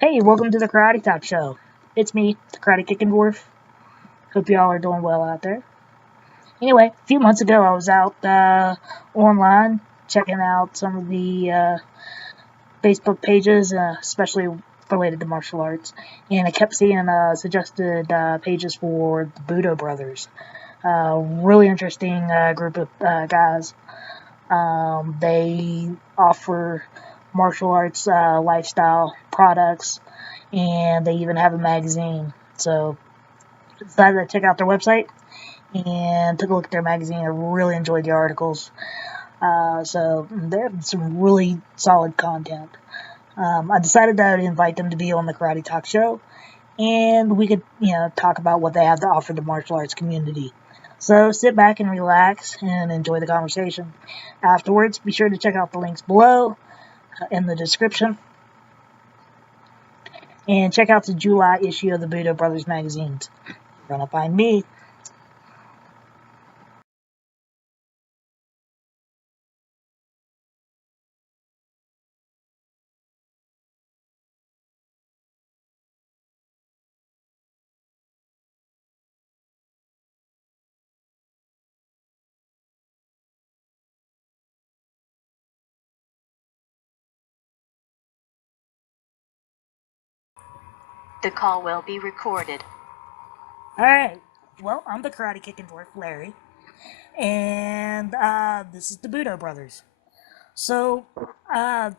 Hey, welcome to the Karate Talk Show. It's me, the Karate Kickin Dwarf. Hope y'all are doing well out there. Anyway, a few months ago I was out online checking out some of the Facebook pages, especially related to martial arts, and I kept seeing suggested pages for the Budo Brothers. Really interesting group of guys. They offer martial arts lifestyle products, and they even have a magazine. So I decided to check out their website and took a look at their magazine. I really enjoyed the articles. So they have some really solid content. I decided that I would invite them to be on the Karate Talk Show, and we could, talk about what they have to offer the martial arts community. So sit back and relax and enjoy the conversation. Afterwards, be sure to check out the links below in the description. And check out the July issue of the Budo Brothers magazines. You're gonna find me. The call will be recorded. Alright, well, I'm the Karate Kickin Dwarf, Larry. And this is the Budo Brothers. So,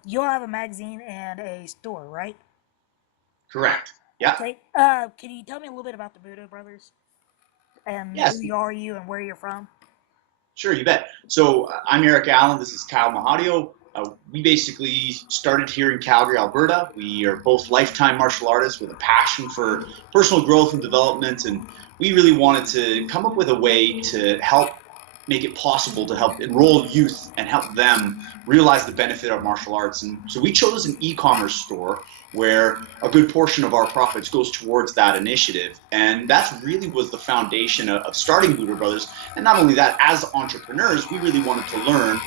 you'll have a magazine and a store, right? Correct. Yeah. Okay. Can you tell me a little bit about the Budo Brothers? And Yes. who are you and where you're from? Sure, you bet. So I'm Erik, Allan. This is Kyle Mohadeo. We basically started here in Calgary, Alberta. We are both lifetime martial artists with a passion for personal growth and development, and we really wanted to come up with a way to help make it possible to help enroll youth and help them realize the benefit of martial arts. And so we chose an e-commerce store where a good portion of our profits goes towards that initiative. And that really was the foundation of starting Budo Brothers. And not only that, as entrepreneurs, we really wanted to learn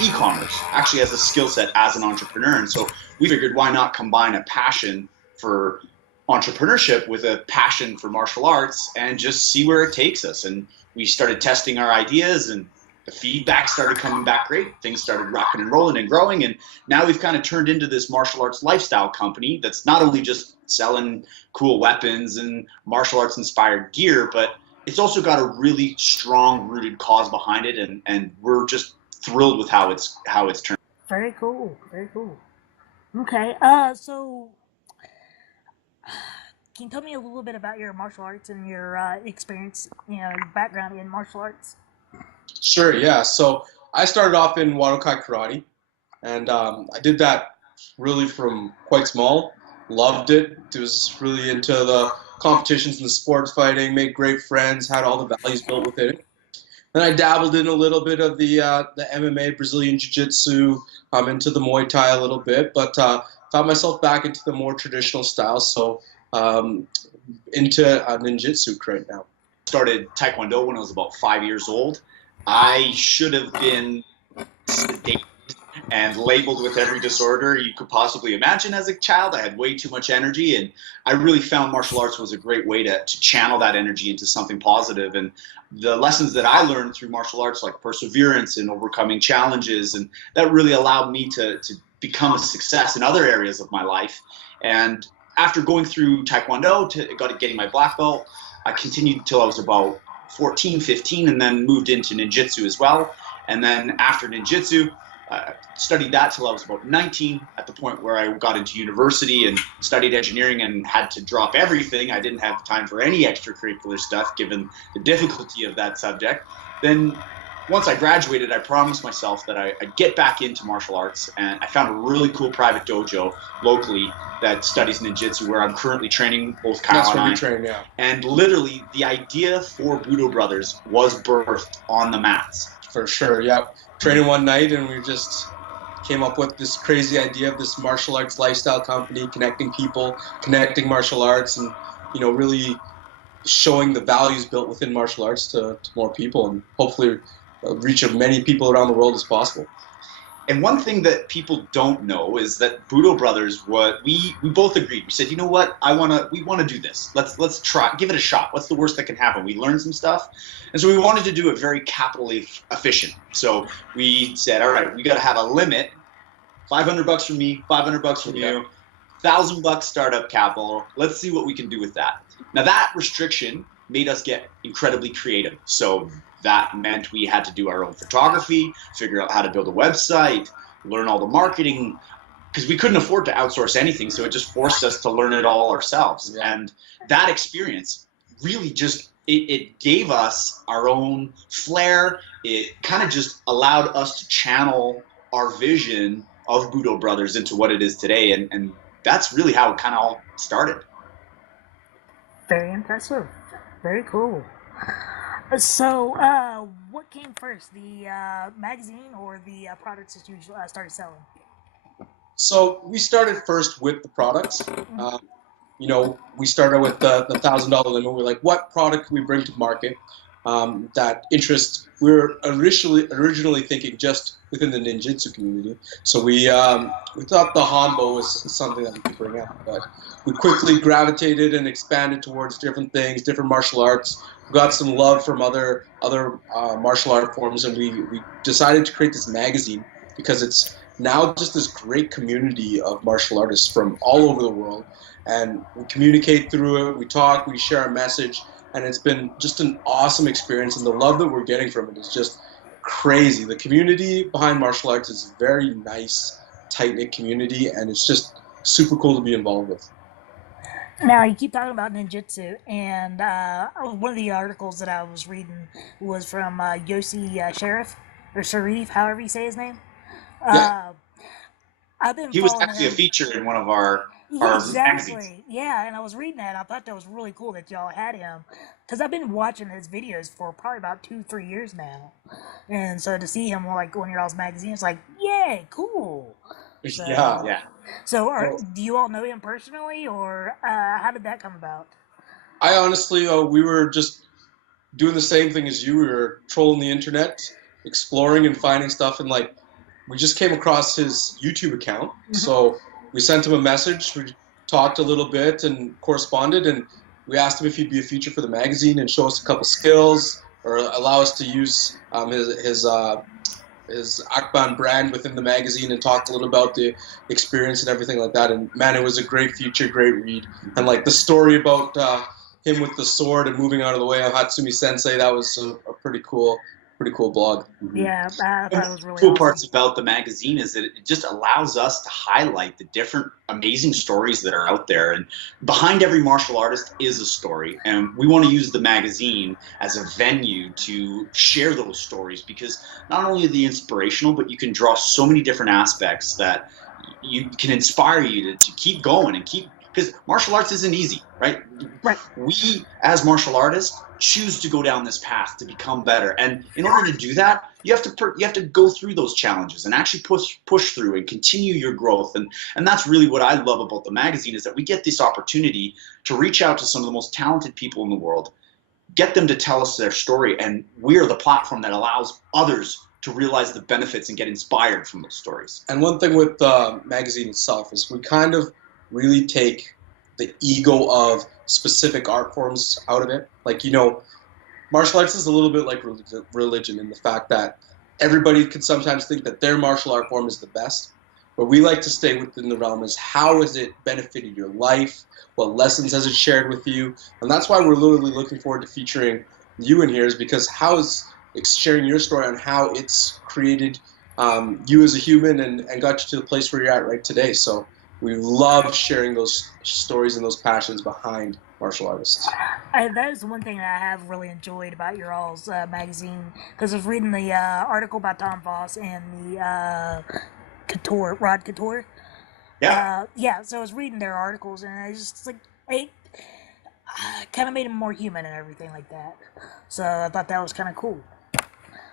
e-commerce actually as a skill set as an entrepreneur. And so we figured, why not combine a passion for entrepreneurship with a passion for martial arts and just see where it takes us. And we started testing our ideas, and the feedback started coming back great. Things started rocking and rolling and growing, and now we've kind of turned into this martial arts lifestyle company that's not only just selling cool weapons and martial arts inspired gear, but it's also got a really strong rooted cause behind it, and we're just thrilled with how it's turned. Very cool. Very cool. Okay. So can you tell me a little bit about your martial arts and your experience, your background in martial arts? Sure, yeah. So I started off in Wadokai Karate, and I did that really from quite small. Loved it. Was really into the competitions and the sports fighting, made great friends, had all the values built within it. Then I dabbled in a little bit of the MMA, Brazilian Jiu-Jitsu. I'm into the Muay Thai a little bit, but found myself back into the more traditional styles, so into ninjutsu right now. Started Taekwondo when I was about 5 years old. I should have been sedated and labeled with every disorder you could possibly imagine as a child. I had way too much energy, and I really found martial arts was a great way to channel that energy into something positive. And the lessons that I learned through martial arts, like perseverance and overcoming challenges, and that really allowed me to become a success in other areas of my life. And after going through Taekwondo, getting my black belt, I continued until I was about 14, 15, and then moved into ninjutsu as well. And then after ninjutsu, studied that till I was about 19, at the point where I got into university and studied engineering and had to drop everything. I didn't have time for any extracurricular stuff given the difficulty of that subject. Then once I graduated, I promised myself that I'd get back into martial arts, and I found a really cool private dojo locally that studies ninjutsu, where I'm currently training both Kyle That's and where I. we train, yeah. And literally, the idea for Budo Brothers was birthed on the mats. For sure, yeah. Training one night, and we just came up with this crazy idea of this martial arts lifestyle company, connecting people, connecting martial arts, and really showing the values built within martial arts to more people, and hopefully reach as many people around the world as possible. And one thing that people don't know is that Budo Brothers, what we both agreed. We said, you know what, we want to do this. Let's try, give it a shot. What's the worst that can happen? We learned some stuff, and so we wanted to do it very capitally efficient. So we said, all right, we got to have a limit. $500 from me, $500 from you, $1,000 startup capital. Let's see what we can do with that. Now that restriction made us get incredibly creative. So that meant we had to do our own photography, figure out how to build a website, learn all the marketing, because we couldn't afford to outsource anything. So it just forced us to learn it all ourselves. Yeah. And that experience really just, it gave us our own flair. It kind of just allowed us to channel our vision of Budo Brothers into what it is today. And that's really how it kind of all started. Very impressive. Very cool. So, what came first, the magazine or the products that you started selling? So we started first with the products. We started with the $1,000 limit. We're like, what product can we bring to market that interests? We were originally thinking just within the ninjutsu community. So we thought the hanbo was something that we could bring out, but we quickly gravitated and expanded towards different things, different martial arts. We got some love from other martial art forms, and we decided to create this magazine because it's now just this great community of martial artists from all over the world, and we communicate through it, we talk, we share our message, and it's been just an awesome experience, and the love that we're getting from it is just crazy. The community behind martial arts is a very nice, tight-knit community, and it's just super cool to be involved with. Now, you keep talking about ninjutsu, and one of the articles that I was reading was from Yossi Sharif, or Sharif, however you say his name. Yeah. I've been he was following actually him. a feature in one of our Exactly. magazines. Yeah, and I was reading that, and I thought that was really cool that y'all had him, because I've been watching his videos for probably about 2-3 years now, and so to see him like on your all's magazine, it's like, yay, cool. So, Yeah. So, do you all know him personally, or how did that come about? I honestly, we were just doing the same thing as you. We were trolling the internet, exploring and finding stuff, and like we just came across his YouTube account. So we sent him a message. We talked a little bit and corresponded, and we asked him if he'd be a feature for the magazine and show us a couple skills or allow us to use his Akban brand within the magazine and talked a little about the experience and everything like that. And man, it was a great feature, great read. And like the story about him with the sword and moving out of the way of Hatsumi Sensei, that was a pretty cool blog. Yeah, I thought it was really cool awesome. Parts about the magazine is that it just allows us to highlight the different amazing stories that are out there, and behind every martial artist is a story, and we want to use the magazine as a venue to share those stories, because not only are they inspirational, but you can draw so many different aspects that you can inspire you to keep going and keep, because martial arts isn't easy, right? We as martial artists choose to go down this path to become better, and in order to do that, you have to go through those challenges and actually push through and continue your growth. And that's really what I love about the magazine, is that we get this opportunity to reach out to some of the most talented people in the world, get them to tell us their story, and we are the platform that allows others to realize the benefits and get inspired from those stories. And one thing with the magazine itself is we kind of really take the ego of specific art forms out of it. Like, martial arts is a little bit like religion in the fact that everybody can sometimes think that their martial art form is the best, but we like to stay within the realm as how has it benefited your life, what lessons has it shared with you, and that's why we're literally looking forward to featuring you in here, is because how is sharing your story on how it's created you as a human and got you to the place where you're at right today. So we love sharing those stories and those passions behind martial artists. That is one thing that I have really enjoyed about your all's magazine, because I was reading the article about Tom Voss and the Rod Couture. Yeah. So I was reading their articles, and I just it kind of made him more human and everything like that. So I thought that was kind of cool.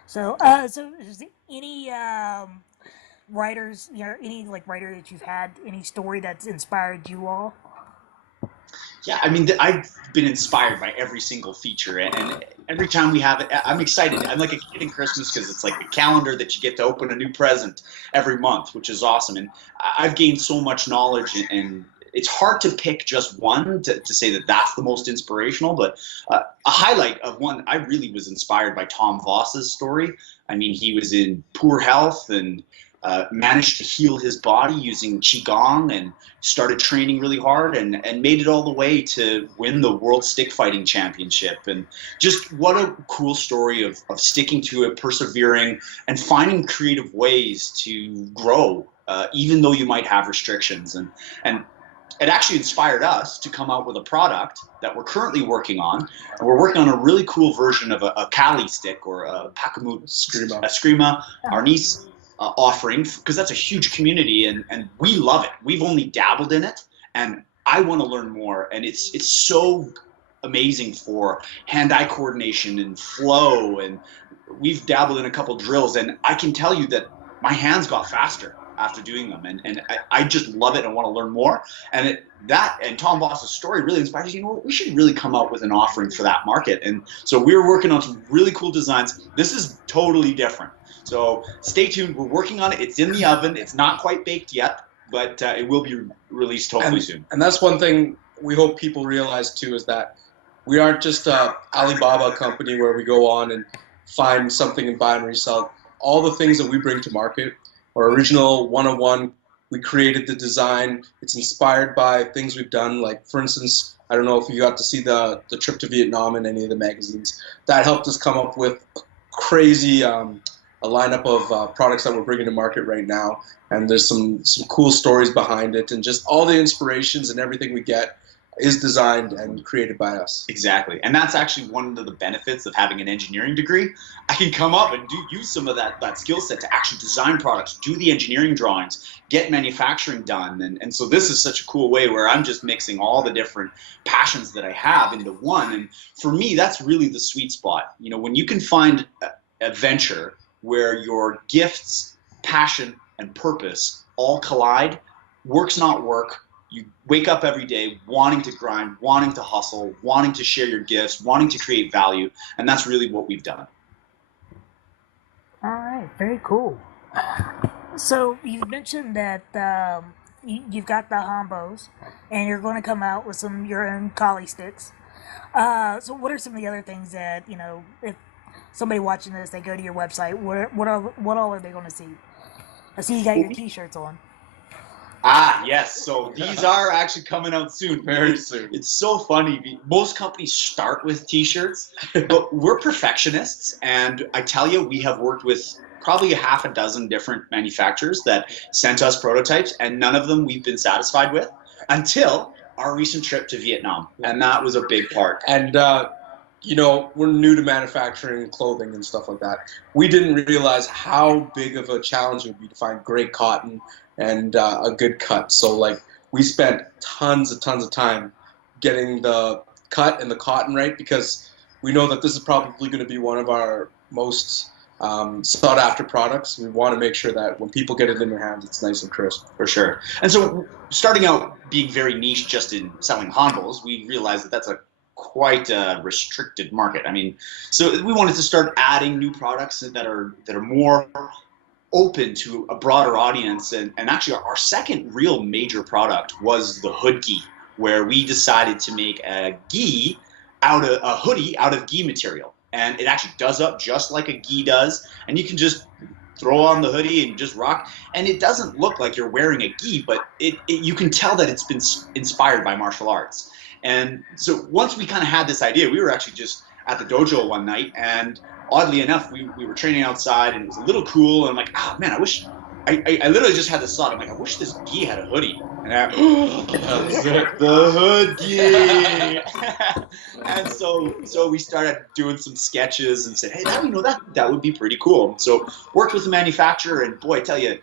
So is there any writers, any writer that you've had, any story that's inspired you all? Yeah, I mean, I've been inspired by every single feature, and every time we have it, I'm excited. I'm like a kid in Christmas because it's like the calendar that you get to open a new present every month, which is awesome. And I've gained so much knowledge, and it's hard to pick just one to say that that's the most inspirational. But a highlight of one, I really was inspired by Tom Voss's story. I mean, he was in poor health and managed to heal his body using Qigong and started training really hard and made it all the way to win the World Stick Fighting Championship. And just what a cool story of sticking to it, persevering, and finding creative ways to grow, even though you might have restrictions. And it actually inspired us to come out with a product that we're currently working on. And we're working on a really cool version of a Kali stick, or a Pakamut Eskrima Arnis offering, because that's a huge community, and we love it. We've only dabbled in it, and I want to learn more. And it's so amazing for hand-eye coordination and flow, and we've dabbled in a couple drills, and I can tell you that my hands got faster after doing them, and I just love it and want to learn more. And and Tom Voss's story really inspires you. You know what, we should really come out with an offering for that market. And so we're working on some really cool designs. This is totally different, so stay tuned. We're working on it. It's in the oven. It's not quite baked yet, but it will be released hopefully soon. And that's one thing we hope people realize too, is that we aren't just a Alibaba company where we go on and find something and buy and resell. All the things that we bring to market, our original 101, we created the design. It's inspired by things we've done. Like, for instance, I don't know if you got to see the trip to Vietnam in any of the magazines. That helped us come up with a crazy a lineup of products that we're bringing to market right now. And there's some cool stories behind it. And just all the inspirations and everything we get is designed and created by us. Exactly. And that's actually one of the benefits of having an engineering degree. I can come up and use some of that skill set to actually design products, do the engineering drawings, get manufacturing done. And so this is such a cool way where I'm just mixing all the different passions that I have into one. And for me, that's really the sweet spot. You know, when you can find a venture where your gifts, passion, and purpose all collide, work's not work. You wake up every day wanting to grind, wanting to hustle, wanting to share your gifts, wanting to create value, and that's really what we've done. All right, very cool. So you mentioned that you've got the Hombos, and you're going to come out with your own Kali sticks. So what are some of the other things that, you know, if somebody watching this, they go to your website, what all are they going to see? I see you got your T-shirts on. Ah, yes. So these are actually coming out soon. Very soon. It's so funny. Most companies start with T-shirts, but we're perfectionists. And I tell you, we have worked with probably a half a dozen different manufacturers that sent us prototypes, and none of them we've been satisfied with until our recent trip to Vietnam. And that was a big part. And, you know, we're new to manufacturing clothing and stuff like that. We didn't realize how big of a challenge it would be to find great cotton and a good cut. So like we spent tons of time getting the cut and the cotton right, because we know that this is probably going to be one of our most sought after products. We want to make sure that when people get it in their hands, it's nice and crisp. For sure. And so starting out being very niche just in selling Hondos, we realized that that's quite a restricted market. I mean, so we wanted to start adding new products that are more open to a broader audience. And actually our second real major product was the hood gi, where we decided to make a hoodie out of gi material. And it actually does up just like a gi does. And you can just throw on the hoodie and just rock. And it doesn't look like you're wearing a gi, but you can tell that it's been inspired by martial arts. And so once we kind of had this idea, we were actually just at the dojo one night, and oddly enough, we were training outside, and it was a little cool. And I'm like, oh man, I wish I literally just had this thought. I'm like, I wish this gi had a hoodie. And the hood gi. And so we started doing some sketches and said, hey, that would be pretty cool. So worked with the manufacturer, and boy, I tell you,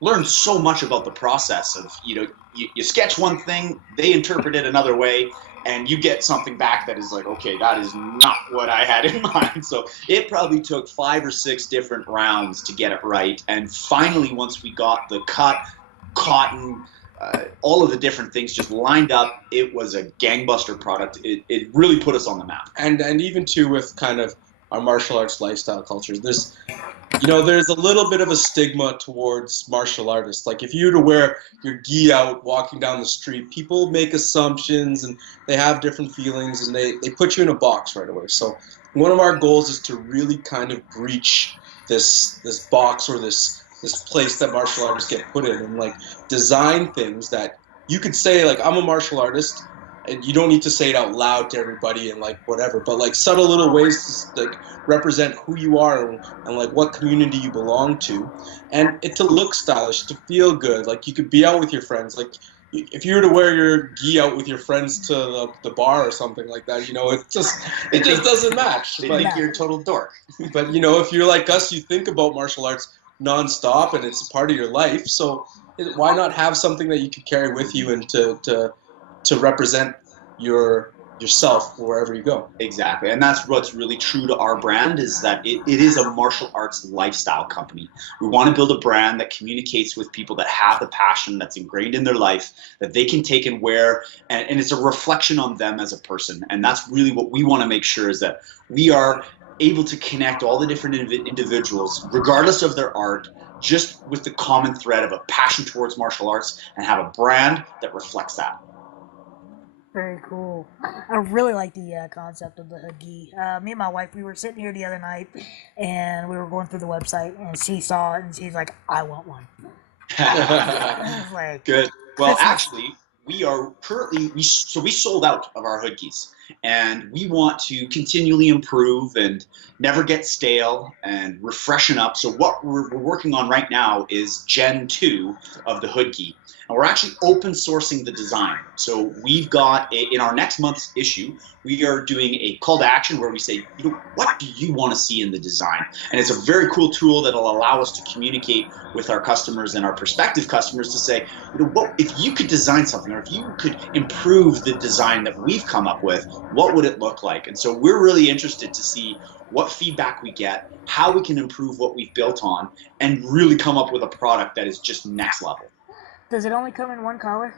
learned so much about the process of, you know, you sketch one thing, they interpret it another way, and you get something back that is like, okay, that is not what I had in mind. So it probably took 5 or 6 different rounds to get it right. And finally, once we got the cut, cotton, all of the different things just lined up. It was a gangbuster product. It really put us on the map. And even too with kind of our martial arts lifestyle cultures, there's a little bit of a stigma towards martial artists. Like if you were to wear your gi out walking down the street, people make assumptions and they have different feelings and they put you in a box right away. So one of our goals is to really kind of breach this box or this place that martial artists get put in, and like design things that you could say like, I'm a martial artist, and you don't need to say it out loud to everybody and like whatever, but like subtle little ways to like represent who you are and like what community you belong to, and it to look stylish, to feel good. Like you could be out with your friends, like if you were to wear your gi out with your friends to the bar or something like that, it just doesn't match. They think you're a total dork. But if you're like us, you think about martial arts nonstop and it's a part of your life. So why not have something that you could carry with you and to represent yourself wherever you go? Exactly, and that's what's really true to our brand, is that it is a martial arts lifestyle company. We want to build a brand that communicates with people that have the passion that's ingrained in their life, that they can take and wear, and it's a reflection on them as a person. And that's really what we want to make sure, is that we are able to connect all the different individuals, regardless of their art, just with the common thread of a passion towards martial arts, and have a brand that reflects that. Very cool. I really like the concept of the hood gi. Me and my wife, we were sitting here the other night, and we were going through the website, and she saw it, and she's like, "I want one." I was like, good. Well, actually, we are currently we sold out of our hood gis, and we want to continually improve and never get stale and refreshen up. So what we're working on right now is Gen 2 of the hood gi. And we're actually open sourcing the design. So we've got, in our next month's issue, we are doing a call to action where we say, what do you want to see in the design? And it's a very cool tool that will allow us to communicate with our customers and our prospective customers to say, what if you could design something, or if you could improve the design that we've come up with, what would it look like? And so we're really interested to see what feedback we get, how we can improve what we've built on, and really come up with a product that is just next level. Does it only come in one color?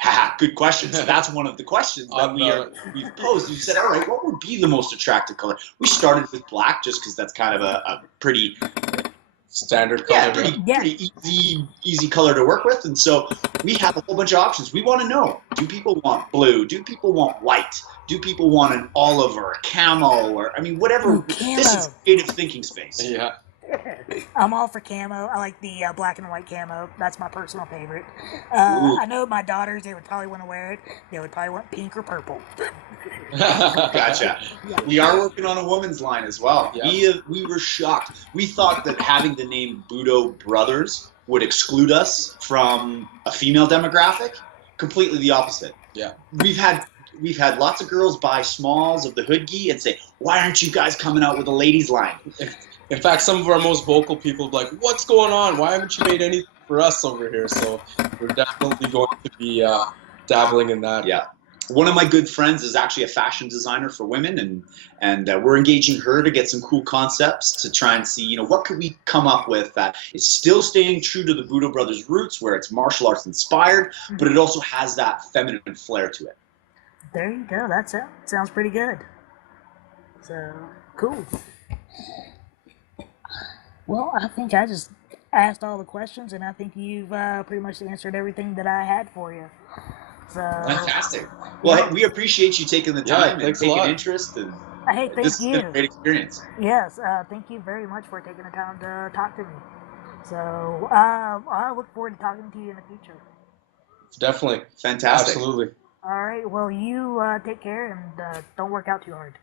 Haha, good question. So that's one of the questions that we've posed. We said, all right, what would be the most attractive color? We started with black just because that's kind of a pretty standard color. Pretty easy color to work with. And so we have a whole bunch of options. We want to know, do people want blue? Do people want white? Do people want an olive or a camo, or whatever? Ooh, camo. This is creative thinking space. Yeah. I'm all for camo. I like the black and white camo. That's my personal favorite. I know my daughters, they would probably want to wear it. They would probably want pink or purple. Gotcha. Yeah. We are working on a woman's line as well. Yeah. We were shocked. We thought that having the name Budo Brothers would exclude us from a female demographic. Completely the opposite. Yeah. We've had lots of girls buy smalls of the hood gi and say, why aren't you guys coming out with a ladies line? In fact, some of our most vocal people are like, what's going on? Why haven't you made anything for us over here? So we're definitely going to be dabbling in that. Yeah. One of my good friends is actually a fashion designer for women, and we're engaging her to get some cool concepts to try and see, what could we come up with that is still staying true to the Budo Brothers roots, where it's martial arts inspired, but it also has that feminine flair to it. There you go. That sounds pretty good. So, cool. Well, I think I just asked all the questions, and I think you've pretty much answered everything that I had for you. So, fantastic. Well, we appreciate you taking the time and taking interest. And hey, thank this you. has been a great experience. Yes, thank you very much for taking the time to talk to me. So I look forward to talking to you in the future. Definitely. Fantastic. Absolutely. All right. Well, you take care and don't work out too hard.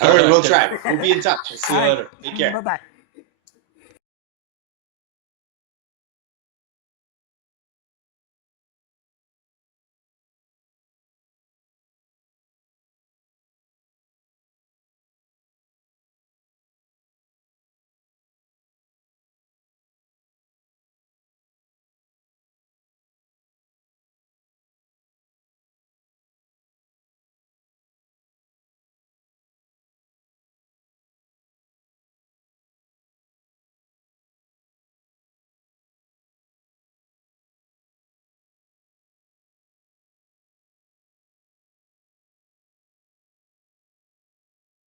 All right, we'll try. We'll be in touch. See you later. Take care. Bye-bye.